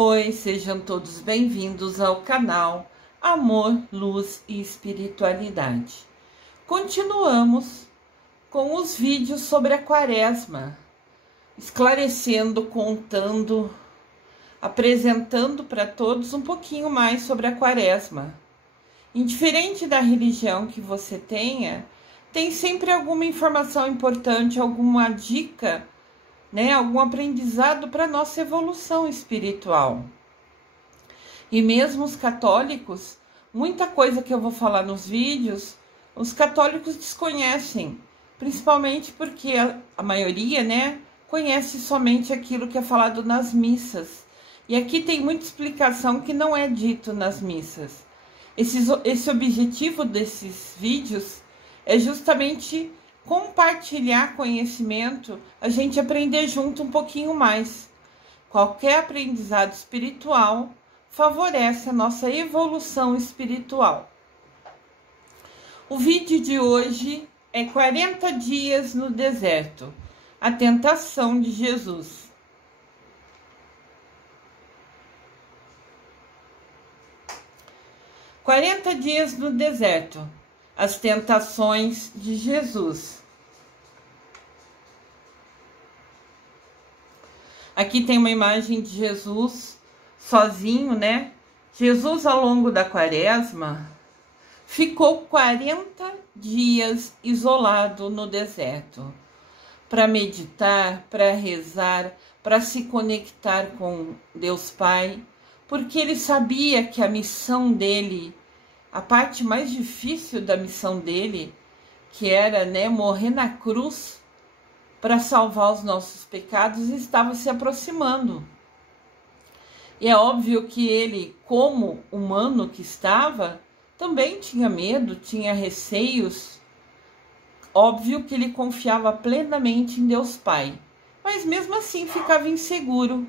Oi, sejam todos bem-vindos ao canal Amor, Luz e Espiritualidade. Continuamos com os vídeos sobre a Quaresma, esclarecendo, contando, apresentando para todos um pouquinho mais sobre a Quaresma. Indiferente da religião que você tenha, tem sempre alguma informação importante, alguma dica, algum aprendizado para nossa evolução espiritual. E mesmo os católicos, muita coisa que eu vou falar nos vídeos, os católicos desconhecem, principalmente porque a maioria, conhece somente aquilo que é falado nas missas. E aqui tem muita explicação que não é dito nas missas. Esse objetivo desses vídeos é justamente compartilhar conhecimento, a gente aprender junto um pouquinho mais. Qualquer aprendizado espiritual favorece a nossa evolução espiritual. O vídeo de hoje é 40 dias no deserto, a tentação de Jesus. "40 dias no deserto, as tentações de Jesus." Aqui tem uma imagem de Jesus sozinho, Jesus, ao longo da Quaresma, ficou 40 dias isolado no deserto para meditar, para rezar, para se conectar com Deus Pai, porque ele sabia que a missão dele, a parte mais difícil da missão dele, que era morrer na cruz para salvar os nossos pecados, estava se aproximando. E é óbvio que ele, como humano que estava, também tinha medo, tinha receios. Óbvio que ele confiava plenamente em Deus Pai, mas mesmo assim ficava inseguro.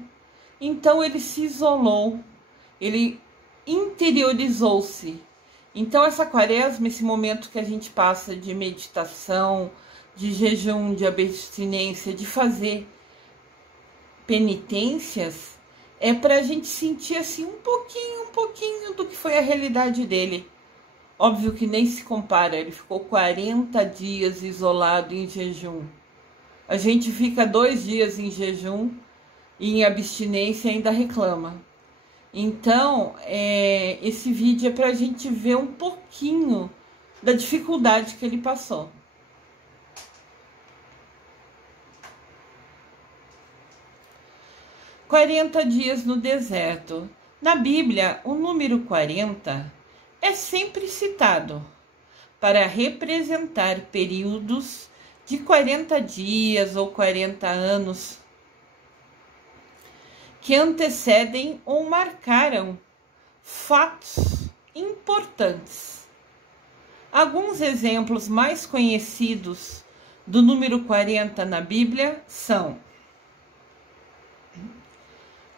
Então ele se isolou, ele interiorizou-se. Então essa Quaresma, esse momento que a gente passa de meditação, de jejum, de abstinência, de fazer penitências, é para a gente sentir assim um pouquinho do que foi a realidade dele. Óbvio que nem se compara, ele ficou 40 dias isolado em jejum. A gente fica 2 dias em jejum e em abstinência e ainda reclama. Então, esse vídeo é para a gente ver um pouquinho da dificuldade que ele passou. "40 dias no deserto." Na Bíblia, o número 40 é sempre citado para representar períodos de 40 dias ou 40 anos que antecedem ou marcaram fatos importantes. Alguns exemplos mais conhecidos do número 40 na Bíblia são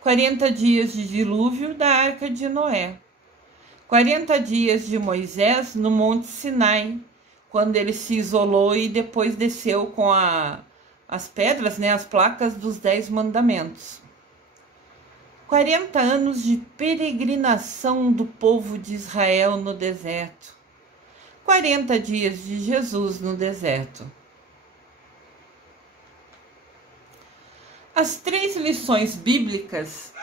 40 dias de dilúvio da Arca de Noé, 40 dias de Moisés no Monte Sinai, quando ele se isolou e depois desceu com as pedras, as placas dos 10 mandamentos. 40 anos de peregrinação do povo de Israel no deserto. 40 dias de Jesus no deserto. As 3 lições bíblicas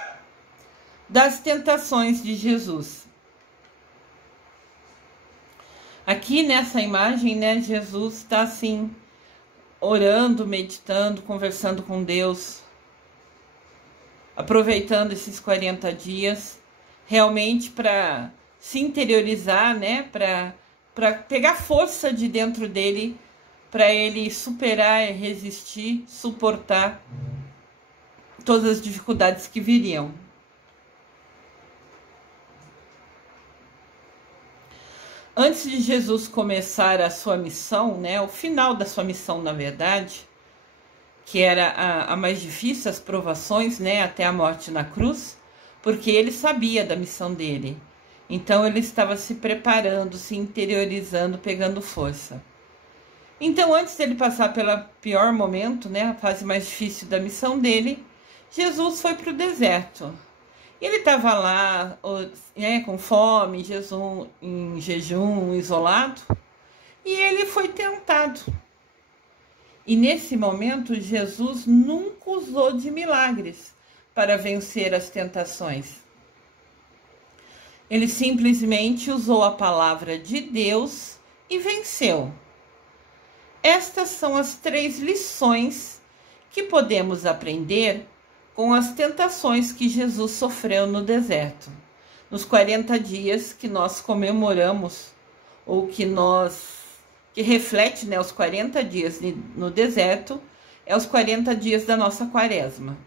das tentações de Jesus. Aqui nessa imagem, Jesus está assim, orando, meditando, conversando com Deus, aproveitando esses 40 dias, realmente para se interiorizar, para pegar força de dentro dele, para ele superar, resistir, suportar todas as dificuldades que viriam. Antes de Jesus começar a sua missão, o final da sua missão, na verdade, que era a mais difícil, as provações, até a morte na cruz, porque ele sabia da missão dele. Então ele estava se preparando, se interiorizando, pegando força. Então, antes dele passar pelo pior momento, a fase mais difícil da missão dele, Jesus foi para o deserto. E ele estava lá, né, com fome, Jesus, em jejum, isolado, e ele foi tentado. E nesse momento, Jesus nunca usou de milagres para vencer as tentações. Ele simplesmente usou a palavra de Deus e venceu. Estas são as 3 lições que podemos aprender com as tentações que Jesus sofreu no deserto. Nos 40 dias que nós comemoramos, ou que reflete, né, os 40 dias no deserto, é os 40 dias da nossa quaresma.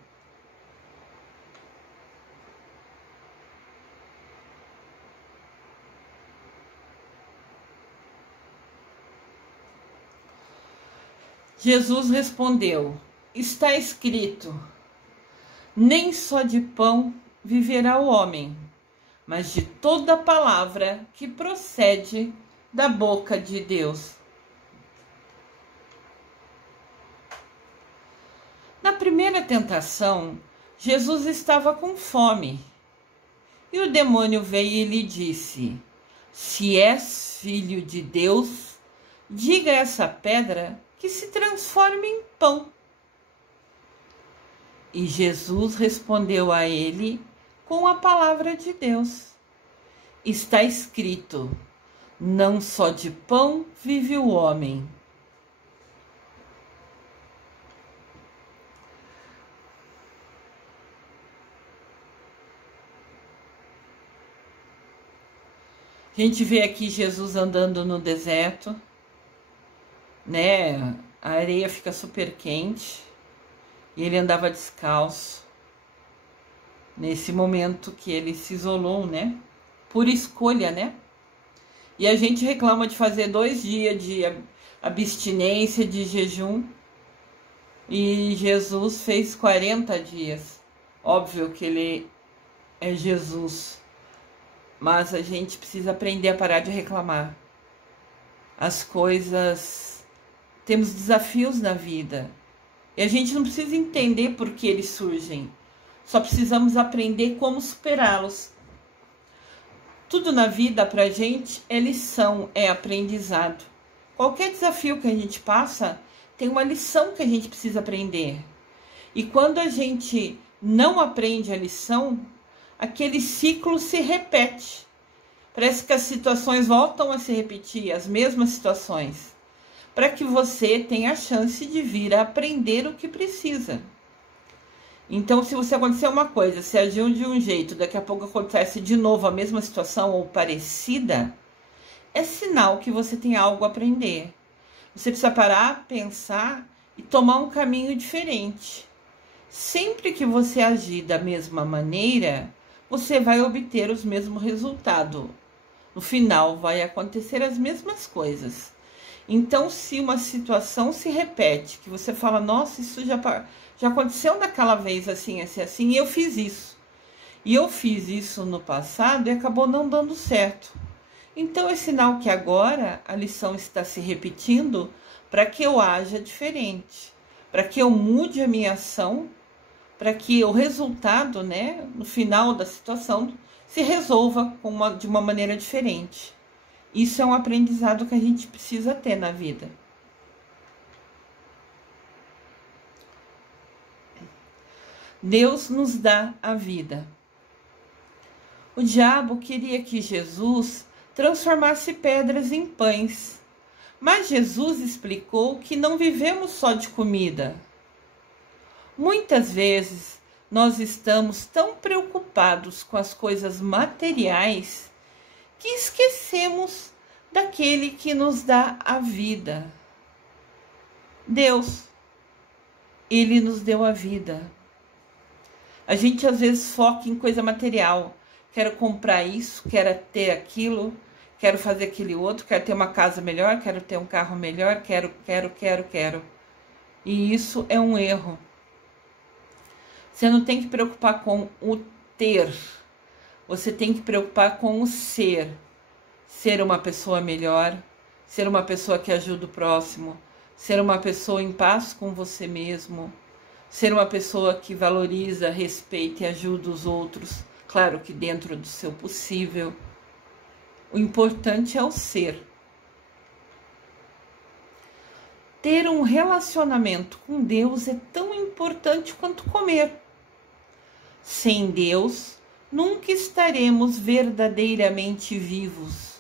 Jesus respondeu: está escrito, nem só de pão viverá o homem, mas de toda palavra que procede da boca de Deus. Na primeira tentação, Jesus estava com fome. E o demônio veio e lhe disse: se és filho de Deus, diga a essa pedra que se transforme em pão. E Jesus respondeu a ele com a palavra de Deus. Está escrito, não só de pão vive o homem. A gente vê aqui Jesus andando no deserto, né? A areia fica super quente e ele andava descalço. Nesse momento que ele se isolou, né? Por escolha, né? E a gente reclama de fazer 2 dias de abstinência, de jejum. E Jesus fez 40 dias. Óbvio que ele é Jesus. Mas a gente precisa aprender a parar de reclamar. As coisas... Temos desafios na vida. E a gente não precisa entender por que eles surgem. Só precisamos aprender como superá-los. Tudo na vida pra gente é lição, é aprendizado. Qualquer desafio que a gente passa, tem uma lição que a gente precisa aprender. E quando a gente não aprende a lição, aquele ciclo se repete. Parece que as situações voltam a se repetir, as mesmas situações, para que você tenha a chance de vir a aprender o que precisa. Então, se você acontecer uma coisa, se agiu de um jeito, daqui a pouco acontece de novo a mesma situação ou parecida, é sinal que você tem algo a aprender. Você precisa parar, pensar e tomar um caminho diferente. Sempre que você agir da mesma maneira, você vai obter os mesmos resultados. No final, vai acontecer as mesmas coisas. Então, se uma situação se repete, que você fala, nossa, isso já aconteceu naquela vez assim, assim, e eu fiz isso. E eu fiz isso no passado e acabou não dando certo. Então, é sinal que agora a lição está se repetindo para que eu haja diferente, para que eu mude a minha ação, para que o resultado, né, no final da situação, se resolva de uma maneira diferente. Isso é um aprendizado que a gente precisa ter na vida. Deus nos dá a vida. O diabo queria que Jesus transformasse pedras em pães, mas Jesus explicou que não vivemos só de comida. Muitas vezes nós estamos tão preocupados com as coisas materiais que esquecemos daquele que nos dá a vida. Deus, Ele nos deu a vida. A gente às vezes foca em coisa material. Quero comprar isso, quero ter aquilo, quero fazer aquele outro, quero ter uma casa melhor, quero ter um carro melhor, quero. E isso é um erro. Você não tem que preocupar com o ter. Você tem que preocupar com o ser. Ser uma pessoa melhor, ser uma pessoa que ajuda o próximo, ser uma pessoa em paz com você mesmo, ser uma pessoa que valoriza, respeita e ajuda os outros. claro que dentro do seu possível. O importante é o ser. Ter um relacionamento com Deus é tão importante quanto comer. Sem Deus, nunca estaremos verdadeiramente vivos.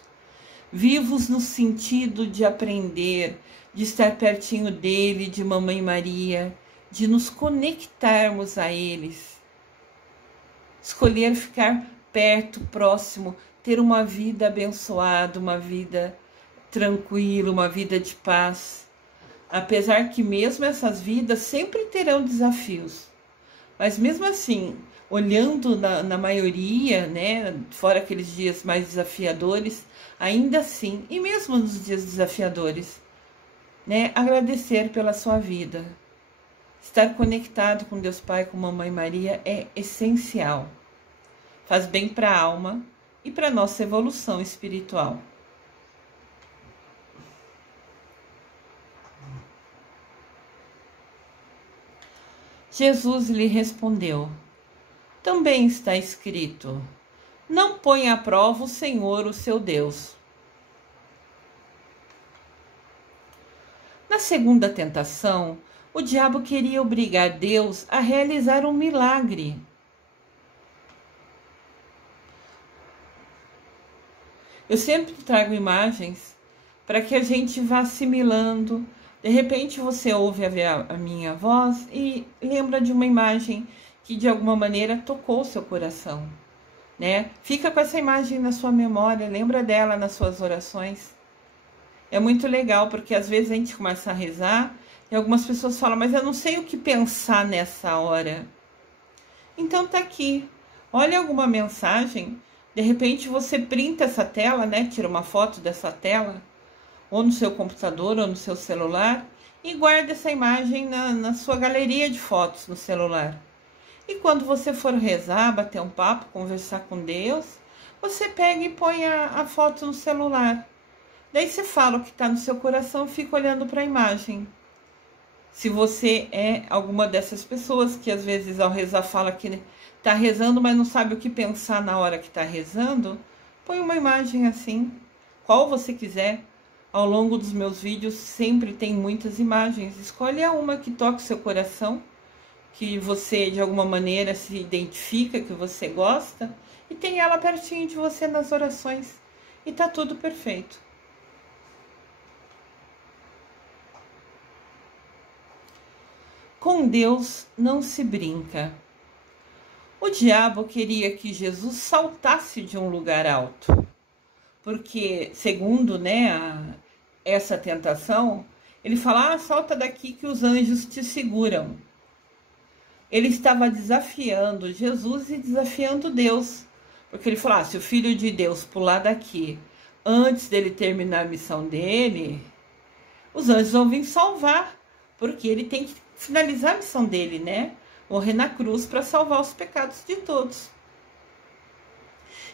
Vivos no sentido de aprender, de estar pertinho dele, de Mamãe Maria, de nos conectarmos a eles. Escolher ficar perto, próximo, ter uma vida abençoada, uma vida tranquila, uma vida de paz. Apesar que mesmo essas vidas sempre terão desafios. Mas mesmo assim, olhando na maioria, né, fora aqueles dias mais desafiadores, ainda assim, e mesmo nos dias desafiadores, né, agradecer pela sua vida. Estar conectado com Deus Pai, com Mamãe Maria é essencial. Faz bem para a alma e para a nossa evolução espiritual. Jesus lhe respondeu: também está escrito: não ponha à prova o Senhor, o seu Deus. Na segunda tentação, o diabo queria obrigar Deus a realizar um milagre. Eu sempre trago imagens para que a gente vá assimilando. De repente você ouve a minha voz e lembra de uma imagem que de alguma maneira tocou o seu coração, né? Fica com essa imagem na sua memória, lembra dela nas suas orações. É muito legal, porque às vezes a gente começa a rezar e algumas pessoas falam, mas eu não sei o que pensar nessa hora. Então tá aqui, olha alguma mensagem, de repente você printa essa tela, né? Tira uma foto dessa tela, ou no seu computador, ou no seu celular, e guarda essa imagem na sua galeria de fotos no celular. E quando você for rezar, bater um papo, conversar com Deus, você pega e põe a foto no celular. Daí você fala o que está no seu coração e fica olhando para a imagem. Se você é alguma dessas pessoas que às vezes ao rezar fala que está rezando, mas não sabe o que pensar na hora que está rezando, põe uma imagem assim, qual você quiser. Ao longo dos meus vídeos sempre tem muitas imagens. Escolha uma que toque o seu coração, que você de alguma maneira se identifica, que você gosta, e tem ela pertinho de você nas orações. E tá tudo perfeito. Com Deus não se brinca. O diabo queria que Jesus saltasse de um lugar alto. Porque, segundo, né, essa tentação, ele fala, salta daqui que os anjos te seguram. Ele estava desafiando Jesus e desafiando Deus. Porque ele falou, se o Filho de Deus pular daqui, antes dele terminar a missão dele, os anjos vão vir salvar. Porque ele tem que finalizar a missão dele, né? Morrer na cruz para salvar os pecados de todos.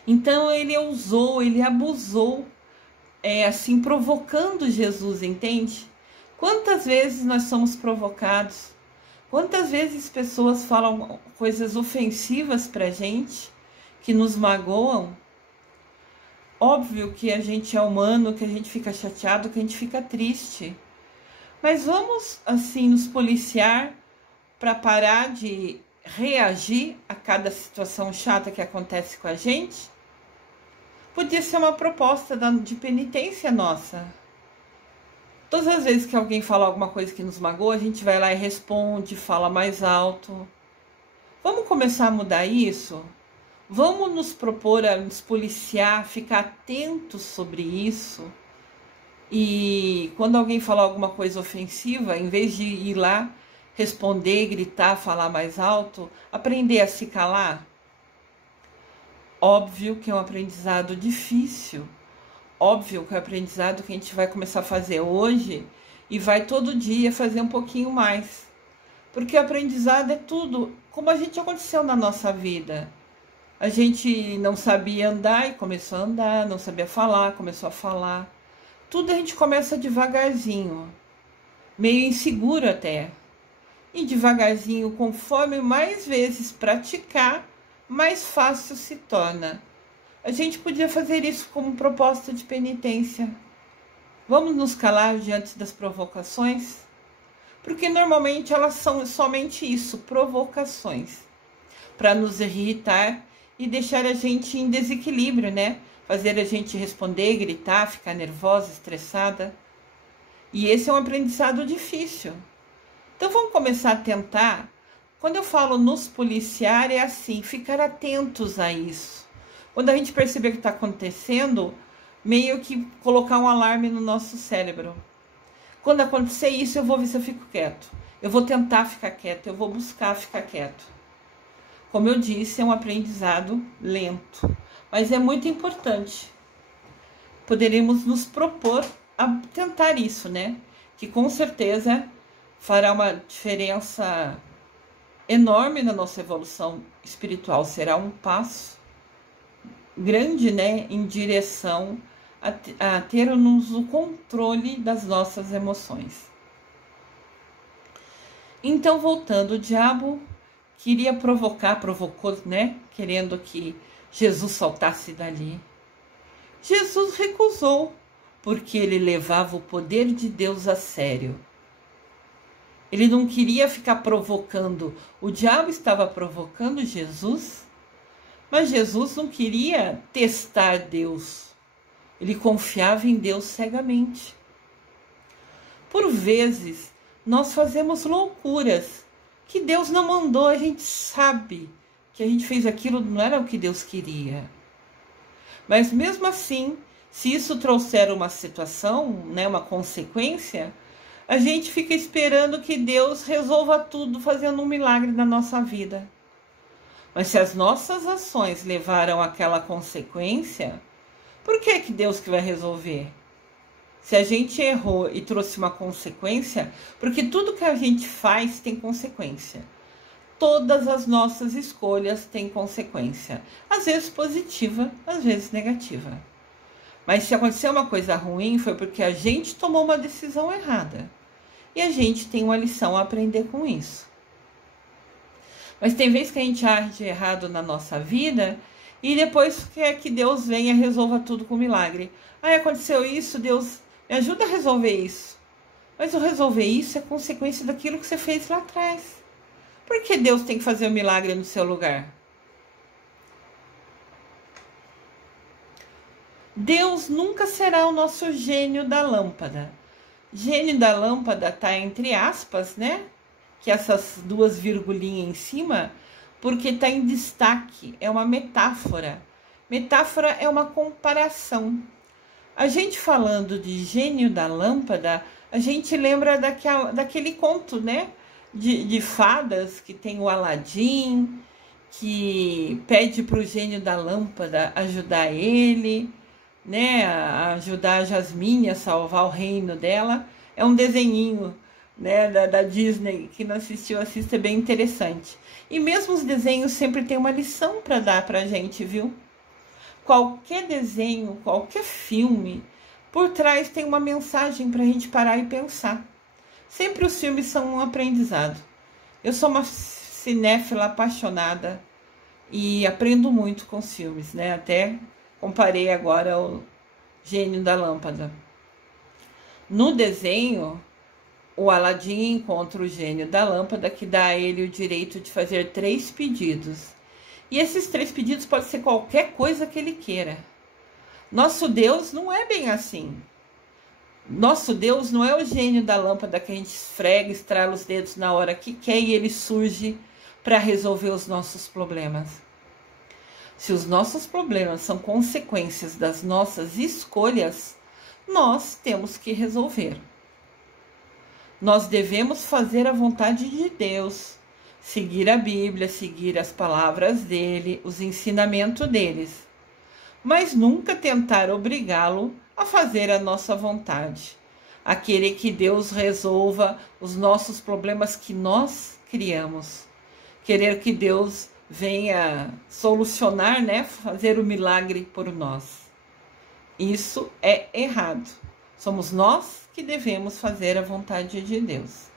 Então ele ousou, ele abusou, assim, provocando Jesus, entende? Quantas vezes nós somos provocados? Quantas vezes pessoas falam coisas ofensivas pra gente, que nos magoam? Óbvio que a gente é humano, que a gente fica chateado, que a gente fica triste. Mas vamos, assim, nos policiar para parar de reagir a cada situação chata que acontece com a gente? Podia ser uma proposta de penitência nossa. Todas as vezes que alguém fala alguma coisa que nos magoa, a gente vai lá e responde, fala mais alto. Vamos começar a mudar isso? Vamos nos propor a nos policiar, ficar atentos sobre isso? E quando alguém falar alguma coisa ofensiva, em vez de ir lá, responder, gritar, falar mais alto, aprender a se calar? Óbvio que é um aprendizado difícil. Óbvio que é um aprendizado que a gente vai começar a fazer hoje e vai todo dia fazer um pouquinho mais. Porque o aprendizado é tudo, como a gente aconteceu na nossa vida. A gente não sabia andar e começou a andar, não sabia falar, começou a falar. Tudo a gente começa devagarzinho, meio inseguro até. E devagarzinho, conforme mais vezes praticar, mais fácil se torna. A gente podia fazer isso como proposta de penitência. Vamos nos calar diante das provocações? Porque normalmente elas são somente isso, provocações, para nos irritar e deixar a gente em desequilíbrio, né? Fazer a gente responder, gritar, ficar nervosa, estressada. E esse é um aprendizado difícil. Então vamos começar a tentar. Quando eu falo nos policiar, é assim, ficar atentos a isso. Quando a gente perceber que está acontecendo, meio que colocar um alarme no nosso cérebro. Quando acontecer isso, eu vou ver se eu fico quieto. Eu vou tentar ficar quieto, eu vou buscar ficar quieto. Como eu disse, é um aprendizado lento, mas é muito importante. Poderíamos nos propor a tentar isso, né? Que com certeza fará uma diferença enorme na nossa evolução espiritual. Será um passo grande, né, em direção a termos o controle das nossas emoções. Então, voltando, o diabo queria provocou, né, querendo que Jesus saltasse dali. Jesus recusou, porque ele levava o poder de Deus a sério. Ele não queria ficar provocando. O diabo estava provocando Jesus, mas Jesus não queria testar Deus. Ele confiava em Deus cegamente. Por vezes, nós fazemos loucuras que Deus não mandou. A gente sabe que a gente fez aquilo, não era o que Deus queria. Mas mesmo assim, se isso trouxer uma situação, né, uma consequência, a gente fica esperando que Deus resolva tudo fazendo um milagre na nossa vida. Mas se as nossas ações levaram àquela consequência, por que Deus que vai resolver? Se a gente errou e trouxe uma consequência, porque tudo que a gente faz tem consequência. Todas as nossas escolhas têm consequência. Às vezes positiva, às vezes negativa. Mas se aconteceu uma coisa ruim, foi porque a gente tomou uma decisão errada. E a gente tem uma lição a aprender com isso. Mas tem vezes que a gente age errado na nossa vida e depois quer que Deus venha e resolva tudo com milagre. Aí aconteceu isso, Deus me ajuda a resolver isso. Mas o resolver isso é consequência daquilo que você fez lá atrás. Por que Deus tem que fazer o milagre no seu lugar? Deus nunca será o nosso gênio da lâmpada. Gênio da lâmpada está entre aspas, né? Que essas duas virgulinhas em cima, porque está em destaque, é uma metáfora. Metáfora é uma comparação. A gente falando de gênio da lâmpada, a gente lembra daquele conto, né? De fadas, que tem o Aladim, que pede para o gênio da lâmpada ajudar ele, né? A ajudar a Jasmine a salvar o reino dela. É um desenhinho, né, da Disney, que não assistiu, assista, é bem interessante. E mesmo os desenhos sempre tem uma lição para dar pra gente, viu? Qualquer desenho, qualquer filme, por trás tem uma mensagem pra gente parar e pensar. Sempre os filmes são um aprendizado. Eu sou uma cinéfila apaixonada e aprendo muito com os filmes, né? Até comparei agora ao Gênio da Lâmpada. No desenho, o Aladim encontra o gênio da lâmpada, que dá a ele o direito de fazer 3 pedidos. E esses 3 pedidos podem ser qualquer coisa que ele queira. Nosso Deus não é bem assim. Nosso Deus não é o gênio da lâmpada que a gente esfrega, estrala os dedos na hora que quer e ele surge para resolver os nossos problemas. Se os nossos problemas são consequências das nossas escolhas, nós temos que resolver. Nós devemos fazer a vontade de Deus, seguir a Bíblia, seguir as palavras dele, os ensinamentos deles, mas nunca tentar obrigá-lo a fazer a nossa vontade, a querer que Deus resolva os nossos problemas que nós criamos, querer que Deus venha solucionar, né, fazer o milagre por nós. Isso é errado. Somos nós que devemos fazer a vontade de Deus.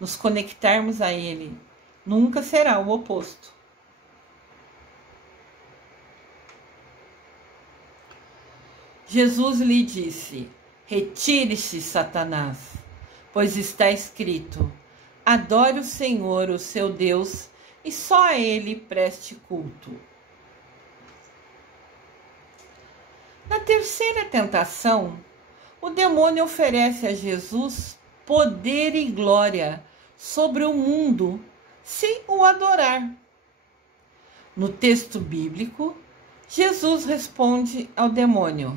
Nos conectarmos a Ele. Nunca será o oposto. Jesus lhe disse: retire-se, Satanás, pois está escrito: adore o Senhor, o seu Deus, e só a ele preste culto. Na terceira tentação, o demônio oferece a Jesus poder e glória sobre o mundo se o adorar. No texto bíblico, Jesus responde ao demônio: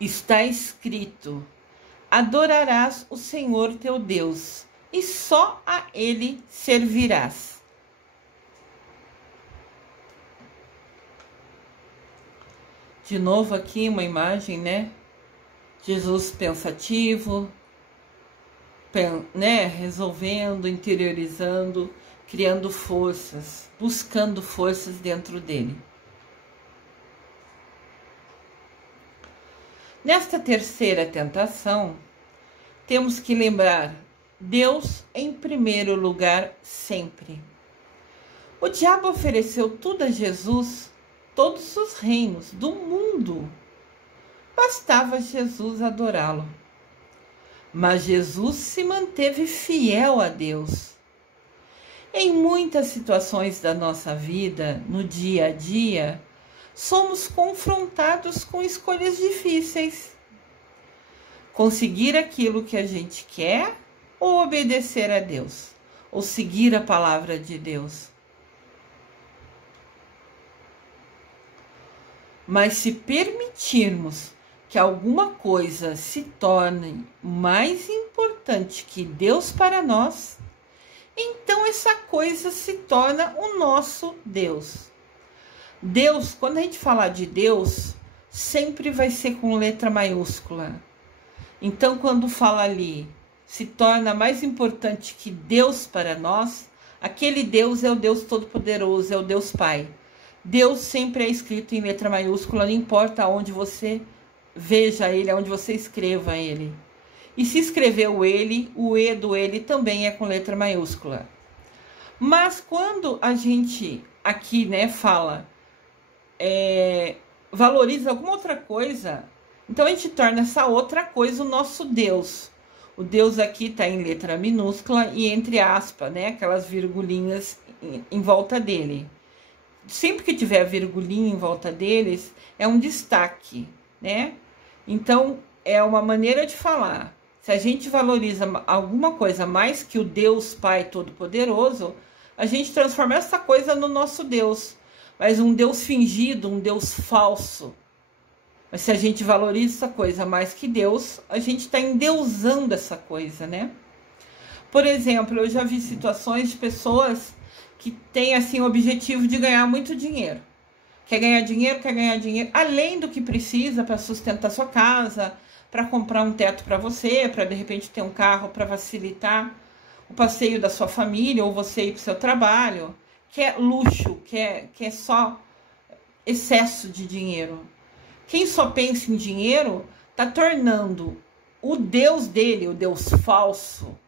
está escrito: adorarás o Senhor teu Deus, e só a ele servirás. De novo aqui uma imagem, né? Jesus pensativo, resolvendo, interiorizando, criando forças, buscando forças dentro dele. Nesta terceira tentação, temos que lembrar Deus em primeiro lugar sempre. O diabo ofereceu tudo a Jesus, todos os reinos do mundo. Bastava Jesus adorá-lo. Mas Jesus se manteve fiel a Deus. Em muitas situações da nossa vida, no dia a dia, somos confrontados com escolhas difíceis. Conseguir aquilo que a gente quer ou obedecer a Deus, ou seguir a palavra de Deus. Mas se permitirmos que alguma coisa se torne mais importante que Deus para nós, então essa coisa se torna o nosso Deus. Deus, quando a gente falar de Deus, sempre vai ser com letra maiúscula. Então, quando fala ali, se torna mais importante que Deus para nós, aquele Deus é o Deus Todo-Poderoso, é o Deus Pai. Deus sempre é escrito em letra maiúscula, não importa onde você veja ele, onde você escreva ele. E se escreveu ele, o E do ele também é com letra maiúscula. Mas quando a gente aqui, fala, valoriza alguma outra coisa, então a gente torna essa outra coisa o nosso Deus. O Deus aqui está em letra minúscula e entre aspas, aquelas virgulinhas em volta dele. Sempre que tiver virgulinha em volta deles, é um destaque, Então, é uma maneira de falar. Se a gente valoriza alguma coisa mais que o Deus Pai Todo-Poderoso, a gente transforma essa coisa no nosso Deus. Mas um Deus fingido, um Deus falso. Mas se a gente valoriza essa coisa mais que Deus, a gente está endeusando essa coisa, Por exemplo, eu já vi situações de pessoas que têm, assim, o objetivo de ganhar muito dinheiro. Quer ganhar dinheiro, além do que precisa para sustentar sua casa, para comprar um teto para você, para de repente ter um carro para facilitar o passeio da sua família ou você ir para o seu trabalho. Quer luxo, quer só excesso de dinheiro. Quem só pensa em dinheiro está tornando o Deus dele, o Deus falso,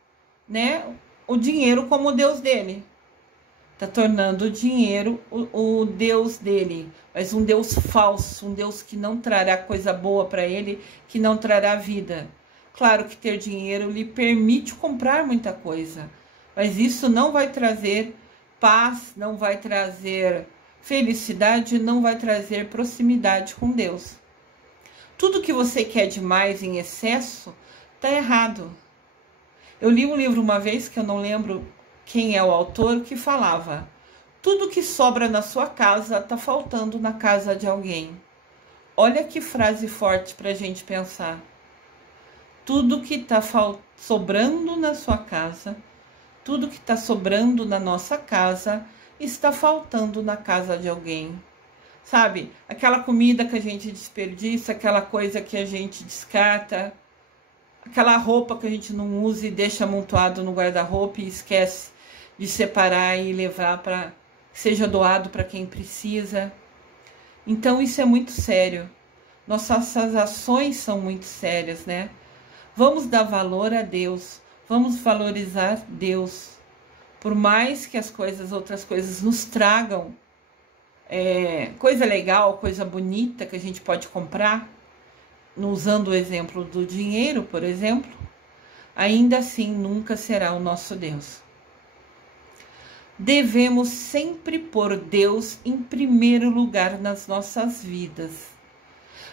o dinheiro como o Deus dele. Está tornando o dinheiro o Deus dele, mas um Deus falso, um Deus que não trará coisa boa para ele, que não trará vida. Claro que ter dinheiro lhe permite comprar muita coisa, mas isso não vai trazer paz, não vai trazer felicidade, não vai trazer proximidade com Deus. Tudo que você quer demais em excesso está errado. Eu li um livro uma vez, que eu não lembro quem é o autor, que falava: tudo que sobra na sua casa está faltando na casa de alguém. Olha que frase forte para a gente pensar. Tudo que está sobrando na sua casa, tudo que está sobrando na nossa casa, está faltando na casa de alguém. Sabe, aquela comida que a gente desperdiça, aquela coisa que a gente descarta, aquela roupa que a gente não usa e deixa amontoado no guarda-roupa e esquece de separar e levar para que seja doado para quem precisa. Então isso é muito sério. Nossas ações são muito sérias, Vamos dar valor a Deus, vamos valorizar Deus. Por mais que as outras coisas nos tragam coisa legal, coisa bonita que a gente pode comprar, usando o exemplo do dinheiro, por exemplo, ainda assim nunca será o nosso Deus. Devemos sempre pôr Deus em primeiro lugar nas nossas vidas.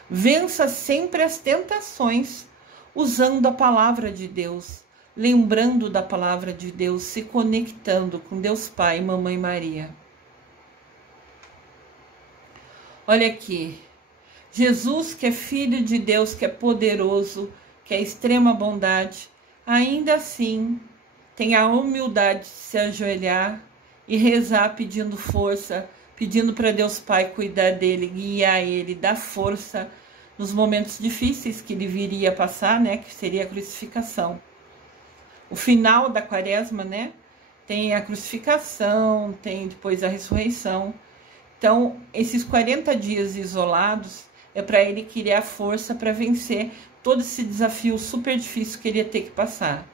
Vença sempre as tentações usando a palavra de Deus, lembrando da palavra de Deus, se conectando com Deus Pai e Mamãe Maria. Olha aqui, Jesus, que é Filho de Deus, que é poderoso, que é extrema bondade, ainda assim tem a humildade de se ajoelhar e rezar pedindo força, pedindo para Deus Pai cuidar dele, guiar ele, dar força nos momentos difíceis que ele viria passar, né, que seria a crucificação. O final da quaresma, né, tem a crucificação, tem depois a ressurreição. Então, esses 40 dias isolados é para ele criar força para vencer todo esse desafio super difícil que ele ia ter que passar.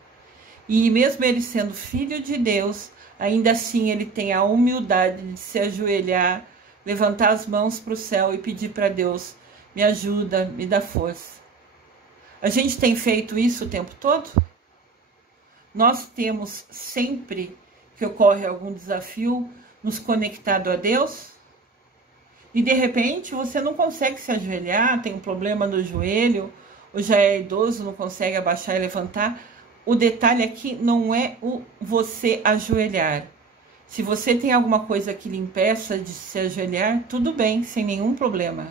E mesmo ele sendo filho de Deus, ainda assim ele tem a humildade de se ajoelhar, levantar as mãos para o céu e pedir para Deus: me ajuda, me dá força. A gente tem feito isso o tempo todo? Nós temos sempre que ocorre algum desafio nos conectado a Deus? E de repente você não consegue se ajoelhar, tem um problema no joelho, ou já é idoso, não consegue abaixar e levantar. O detalhe aqui não é o você ajoelhar. Se você tem alguma coisa que lhe impeça de se ajoelhar, tudo bem, sem nenhum problema.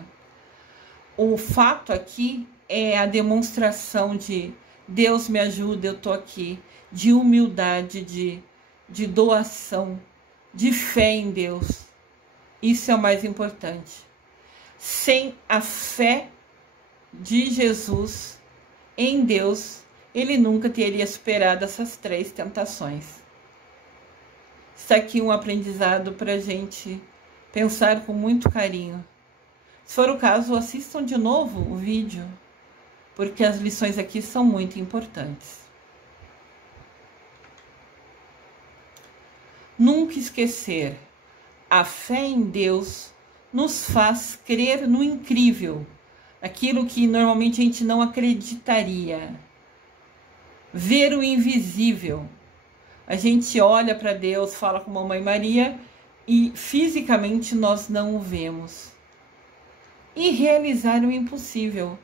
O fato aqui é a demonstração de Deus me ajuda, eu tô aqui, de humildade, de doação, de fé em Deus. Isso é o mais importante. Sem a fé de Jesus em Deus, ele nunca teria superado essas 3 tentações. Está aqui um aprendizado para a gente pensar com muito carinho. Se for o caso, assistam de novo o vídeo, porque as lições aqui são muito importantes. Nunca esquecer, a fé em Deus nos faz crer no incrível, aquilo que normalmente a gente não acreditaria. Ver o invisível. A gente olha para Deus, fala com a Mamãe Maria e fisicamente nós não o vemos. E realizar o impossível.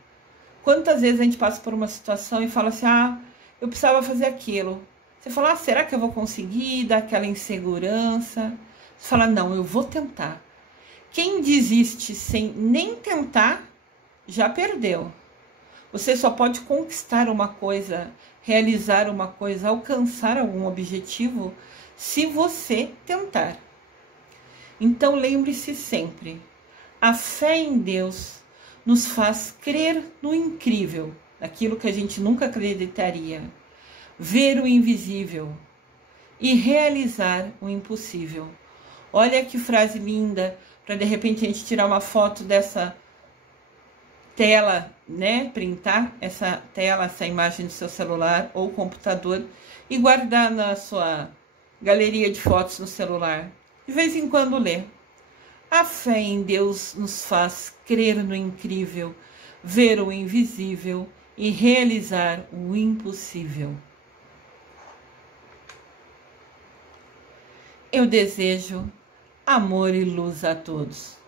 Quantas vezes a gente passa por uma situação e fala assim: ah, eu precisava fazer aquilo. Você fala: ah, será que eu vou conseguir? Dá aquela insegurança. Você fala: não, eu vou tentar. Quem desiste sem nem tentar, já perdeu. Você só pode conquistar uma coisa, realizar uma coisa, alcançar algum objetivo, se você tentar. Então lembre-se sempre, a fé em Deus nos faz crer no incrível, naquilo que a gente nunca acreditaria, ver o invisível e realizar o impossível. Olha que frase linda, para de repente a gente tirar uma foto dessa tela, né, printar essa tela, essa imagem do seu celular ou computador e guardar na sua galeria de fotos no celular. De vez em quando ler. A fé em Deus nos faz crer no incrível, ver o invisível e realizar o impossível. Eu desejo amor e luz a todos.